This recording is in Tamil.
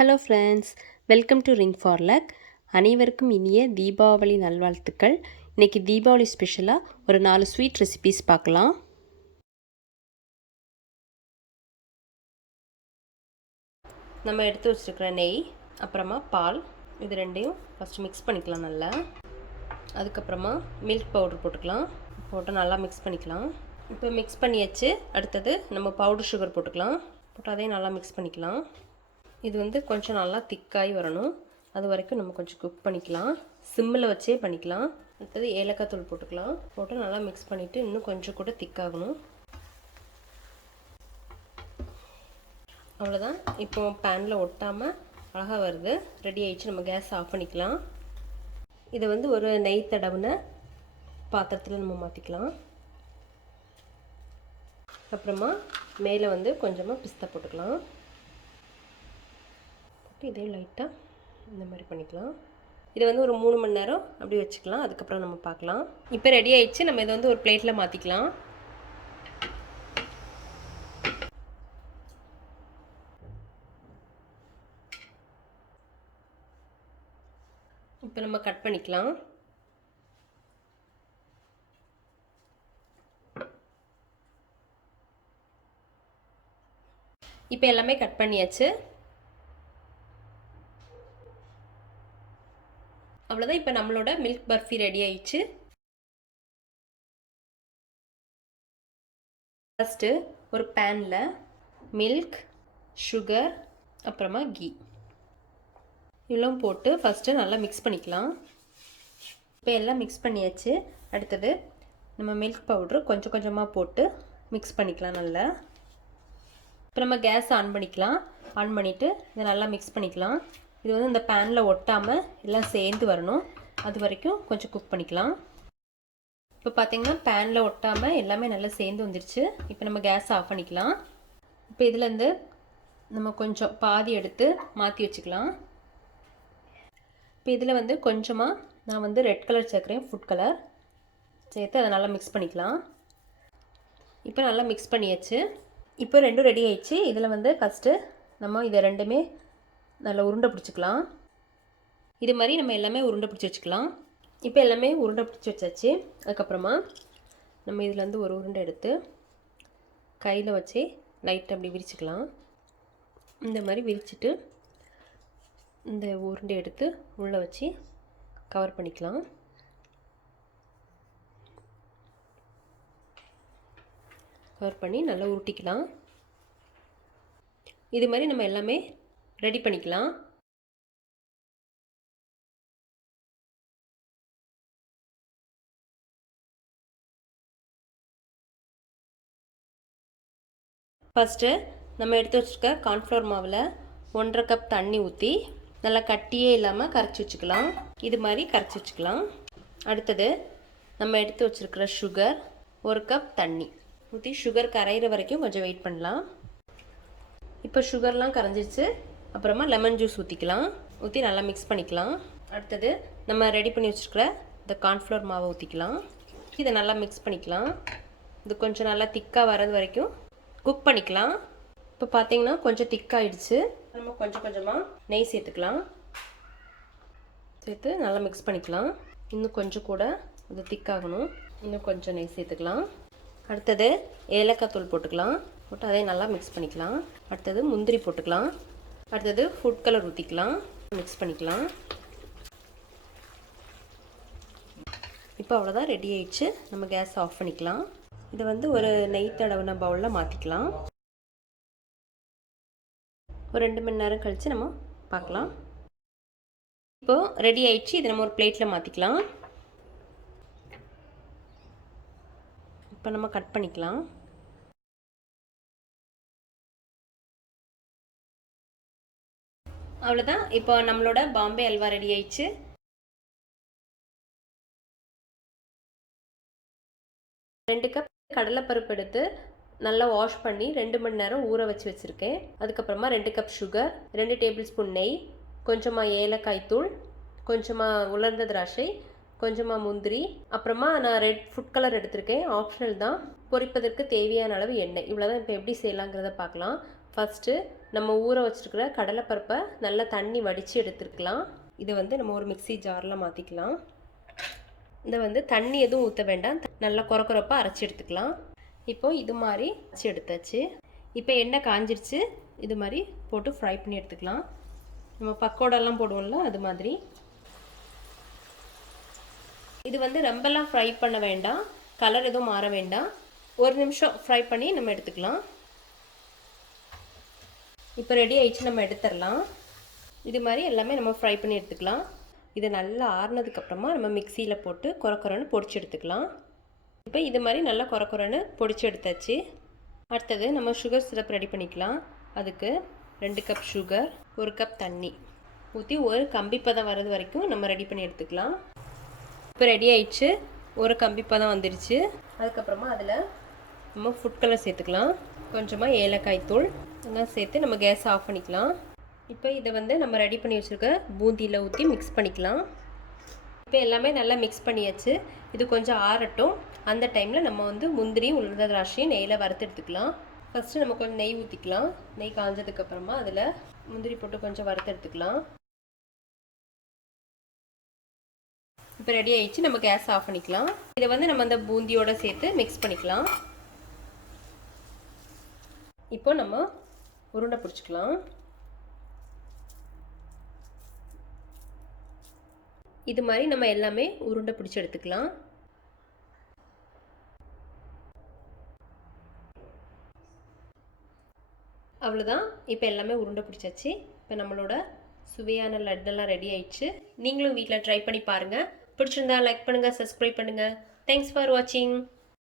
Hello friends, welcome to ring for luck. அனைவருக்கும் இனிய தீபாவளி நல்வாழ்த்துக்கள். இன்றைக்கி தீபாவளி ஸ்பெஷலாக ஒரு 4 ஸ்வீட் ரெசிபீஸ் பார்க்கலாம். நம்ம எடுத்து வச்சுருக்கிற நெய், அப்புறமா பால், இது ரெண்டையும் ஃபஸ்ட்டு மிக்ஸ் பண்ணிக்கலாம் நல்லா. அதுக்கப்புறமா மில்க் பவுடர் போட்டு நல்லா மிக்ஸ் பண்ணிக்கலாம். இப்போ மிக்ஸ் பண்ணியாச்சு. அடுத்தது நம்ம பவுடர் சுகர் போட்டுக்கலாம். போட்டு அதையும் நல்லா மிக்ஸ் பண்ணிக்கலாம். இது கொஞ்சம் நல்லா திக்காகி வரணும். அது வரைக்கும் நம்ம கொஞ்சம் குக் பண்ணிக்கலாம். சிம்மில் வச்சே பண்ணிக்கலாம். அடுத்தது ஏலக்காய் தூள் போட்டுக்கலாம். போட்டு நல்லா மிக்ஸ் பண்ணிவிட்டு இன்னும் கொஞ்சம் கூட திக்காகணும். அவ்வளோதான். இப்போ பேனில் ஒட்டாமல் அழகாக வருது. ரெடி ஆகிடுச்சு. நம்ம கேஸ் ஆஃப் பண்ணிக்கலாம். இதை ஒரு நெய் தடவுன பாத்திரத்தில் நம்ம மாற்றிக்கலாம். அப்புறமா மேலே கொஞ்சமாக பிஸ்தா போட்டுக்கலாம். இதே லைட்டாக இந்த மாதிரி பண்ணிக்கலாம். இதை ஒரு 3 மணி நேரம் அப்படி வச்சுக்கலாம். அதுக்கப்புறம் நம்ம பார்க்கலாம். இப்போ ரெடி ஆயிடுச்சு. நம்ம இதை ஒரு பிளேட்டில் மாற்றிக்கலாம். இப்போ நம்ம கட் பண்ணிக்கலாம். இப்போ எல்லாமே கட் பண்ணியாச்சு. அவ்வளோதான். இப்போ நம்மளோட மில்க் பர்ஃபி ரெடி ஆயிடுச்சு. ஃபஸ்ட்டு ஒரு பேனில் மில்க், சுகர், அப்புறமா கீ இவ்வளோ போட்டு ஃபஸ்ட்டு நல்லா மிக்ஸ் பண்ணிக்கலாம். இப்போ எல்லாம் மிக்ஸ் பண்ணியாச்சு. அடுத்தது நம்ம மில்க் பவுட்ரு கொஞ்சம் கொஞ்சமாக போட்டு மிக்ஸ் பண்ணிக்கலாம் நல்லா. இப்போ நம்ம கேஸ் ஆன் பண்ணிக்கலாம். ஆன் பண்ணிவிட்டு இதை நல்லா மிக்ஸ் பண்ணிக்கலாம். இது இந்த பேனில் ஒட்டாமல் எல்லாம் சேர்ந்து வரணும். அது வரைக்கும் கொஞ்சம் குக் பண்ணிக்கலாம். இப்போ பார்த்திங்கன்னா பேனில் ஒட்டாமல் எல்லாமே நல்லா சேர்ந்து வந்துருச்சு. இப்போ நம்ம கேஸ் ஆஃப் பண்ணிக்கலாம். இப்போ இதுலேருந்து நம்ம கொஞ்சம் பாதி எடுத்து மாற்றி வச்சுக்கலாம். இப்போ இதில் கொஞ்சமாக நான் ரெட் கலர் சேர்க்குறேன். ஃபுட் கலர் சேர்த்து அதை நல்லா மிக்ஸ் பண்ணிக்கலாம். இப்போ நல்லா மிக்ஸ் பண்ணியாச்சு. இப்போ ரெண்டும் ரெடி ஆயிடுச்சு. இதில் ஃபஸ்ட்டு நம்ம இதை ரெண்டுமே நல்லா உருண்டை பிடிச்சிக்கலாம். இது மாதிரி நம்ம எல்லாமே உருண்டை பிடிச்சி வச்சுக்கலாம். இப்போ எல்லாமே உருண்டை பிடிச்சி வச்சாச்சு. அதுக்கப்புறமா நம்ம இதில் ஒரு உருண்டை எடுத்து கையில் வச்சு லைட்டாக அப்படி விரிச்சிக்கலாம். இந்த மாதிரி விரிச்சிட்டு இந்த உருண்டை எடுத்து உள்ளே வச்சு கவர் பண்ணிக்கலாம். கவர் பண்ணி நல்லா உருட்டிக்கலாம். இது மாதிரி நம்ம எல்லாமே ரெடி பண்ணிக்கலாம். ஃபஸ்ட்டு நம்ம எடுத்து வச்சுருக்க கார்ன்ஃப்ளவர் மாவில் 1.5 கப் தண்ணி ஊற்றி நல்லா கட்டியே இல்லாமல் கரைச்சி வச்சுக்கலாம். இது மாதிரி கரைச்சி வச்சுக்கலாம். அடுத்தது நம்ம எடுத்து வச்சுருக்கிற சுகர் 1 கப் தண்ணி ஊற்றி சுகர் கரையிற வரைக்கும் கொஞ்சம் வெயிட் பண்ணலாம். இப்போ சுகர்லாம் கரைஞ்சிச்சு. அப்புறமா லெமன் ஜூஸ் ஊற்றிக்கலாம். ஊற்றி நல்லா மிக்ஸ் பண்ணிக்கலாம். அடுத்தது நம்ம ரெடி பண்ணி வச்சுருக்கிற இந்த கார்ன்ஃப்ளவர் மாவை ஊற்றிக்கலாம். இதை நல்லா மிக்ஸ் பண்ணிக்கலாம். இது கொஞ்சம் நல்லா திக்காக வர்றது வரைக்கும் குக் பண்ணிக்கலாம். இப்போ பார்த்தீங்கன்னா கொஞ்சம் திக்காகிடுச்சு. நம்ம கொஞ்சம் கொஞ்சமாக நெய் சேர்த்துக்கலாம். சேர்த்து நல்லா மிக்ஸ் பண்ணிக்கலாம். இன்னும் கொஞ்சம் கூட இது திக்காகணும். இன்னும் கொஞ்சம் நெய் சேர்த்துக்கலாம். அடுத்தது ஏலக்காய் தூள் போட்டுக்கலாம். போட்டு அதை நல்லா மிக்ஸ் பண்ணிக்கலாம். அடுத்தது முந்திரி போட்டுக்கலாம். அடுத்தது ஃபுட் கலர் ஊற்றிக்கலாம். மிக்ஸ் பண்ணிக்கலாம். இப்போ அவ்வளோதான், ரெடி ஆயிடுச்சு. நம்ம கேஸ் ஆஃப் பண்ணிக்கலாம். இதை ஒரு நெய் தடவின பவுலில் மாற்றிக்கலாம். ஒரு 2 மணி நேரம் கழித்து நம்ம பார்க்கலாம். இப்போது ரெடி ஆயிடுச்சு. இதை நம்ம ஒரு பிளேட்டில் மாற்றிக்கலாம். இப்போ நம்ம கட் பண்ணிக்கலாம். அவ்வளோதான். இப்போ நம்மளோட பாம்பே அல்வா ரெடி ஆயிடுச்சு. ரெண்டு கப் கடலைப்பருப்பு எடுத்து நல்லா வாஷ் பண்ணி 2 மணி நேரம் ஊற வச்சுருக்கேன். அதுக்கப்புறமா 2 கப் சுகர், 2 டேபிள் ஸ்பூன் நெய், கொஞ்சமாக ஏலக்காய் தூள், கொஞ்சமாக உலர்ந்த திராட்சை, கொஞ்சமாக முந்திரி, அப்புறமா நான் ரெட் ஃபுட் கலர் எடுத்திருக்கேன். ஆப்ஷனல் தான். பொரிப்பதற்கு தேவையான அளவு எண்ணெய். இவ்வளோ தான். இப்போ எப்படி செய்யலாங்கிறத பார்க்கலாம். ஃபஸ்ட்டு நம்ம ஊற வச்சுருக்கிற கடலைப்பருப்பை நல்லா தண்ணி வடித்து எடுத்துருக்கலாம். இதை வந்து நம்ம ஒரு மிக்ஸி ஜாரில் மாற்றிக்கலாம். இதை தண்ணி எதுவும் ஊற்ற வேண்டாம், நல்லா கொரப்பாக அரைச்சி எடுத்துக்கலாம். இப்போ இது மாதிரி அரைச்சி எடுத்தாச்சு. இப்போ எண்ணெய் காஞ்சிருச்சு, இது மாதிரி போட்டு ஃப்ரை பண்ணி எடுத்துக்கலாம். நம்ம பக்கோடெல்லாம் போடுவோம்ல அது மாதிரி. இது ரொம்பலாம் ஃப்ரை பண்ண வேண்டாம், கலர் எதுவும் மாற வேண்டாம். ஒரு நிமிஷம் ஃப்ரை பண்ணி நம்ம எடுத்துக்கலாம். இப்போ ரெடி ஆயிடுச்சு, நம்ம எடுத்துடலாம். இது மாதிரி எல்லாமே நம்ம ஃப்ரை பண்ணி எடுத்துக்கலாம். இது நல்லா ஆறுனதுக்கப்புறமா நம்ம மிக்சியில் போட்டு கொரன்னு பொடிச்சு எடுத்துக்கலாம். இப்போ இது மாதிரி நல்லா கொரன்னு பொடிச்சு எடுத்தாச்சு. அடுத்தது நம்ம சுகர் சிரப் ரெடி பண்ணிக்கலாம். அதுக்கு 2 கப் சுகர், 1 கப் தண்ணி ஊற்றி ஒரு கம்பிப்பதம் வர்றது வரைக்கும் நம்ம ரெடி பண்ணி எடுத்துக்கலாம். இப்போ ரெடி ஆயிடுச்சு, ஒரு கம்பிப்பதம் வந்துடுச்சு. அதுக்கப்புறமா அதில் நம்ம ஃபுட் கலர் சேர்த்துக்கலாம், கொஞ்சமாக ஏலக்காய் தூள் எல்லாம் சேர்த்து நம்ம கேஸ் ஆஃப் பண்ணிக்கலாம். இப்போ இதை நம்ம ரெடி பண்ணி வச்சுருக்க பூந்தியில் ஊற்றி மிக்ஸ் பண்ணிக்கலாம். இப்போ எல்லாமே நல்லா மிக்ஸ் பண்ணியாச்சு. இது கொஞ்சம் ஆறட்டும். அந்த டைமில் நம்ம முந்திரி, உலர்ந்த திராட்சையும் நெய்யில் வறுத்து எடுத்துக்கலாம். ஃபஸ்ட்டு நம்ம கொஞ்சம் நெய் ஊற்றிக்கலாம். நெய் காஞ்சதுக்கப்புறமா அதில் முந்திரி போட்டு கொஞ்சம் வறுத்து எடுத்துக்கலாம். இப்போ ரெடி ஆயிடுச்சு, நம்ம கேஸ் ஆஃப் பண்ணிக்கலாம். இதை நம்ம அந்த பூந்தியோடு சேர்த்து மிக்ஸ் பண்ணிக்கலாம். இப்போ நம்ம உருண்டை பிடிச்சிக்கலாம். இது மாதிரி நம்ம எல்லாமே உருண்டை பிடிச்சி எடுத்துக்கலாம். அவ்வளோதான், இப்போ எல்லாமே உருண்டை பிடிச்சாச்சு. இப்போ நம்மளோட சுவையான லட்டெல்லாம் ரெடி ஆயிடுச்சு. நீங்களும் வீட்டில் ட்ரை பண்ணி பாருங்கள். பிடிச்சிருந்தா லைக் பண்ணுங்கள், சப்ஸ்கிரைப் பண்ணுங்கள். தேங்க்ஸ் ஃபார் வாட்சிங்.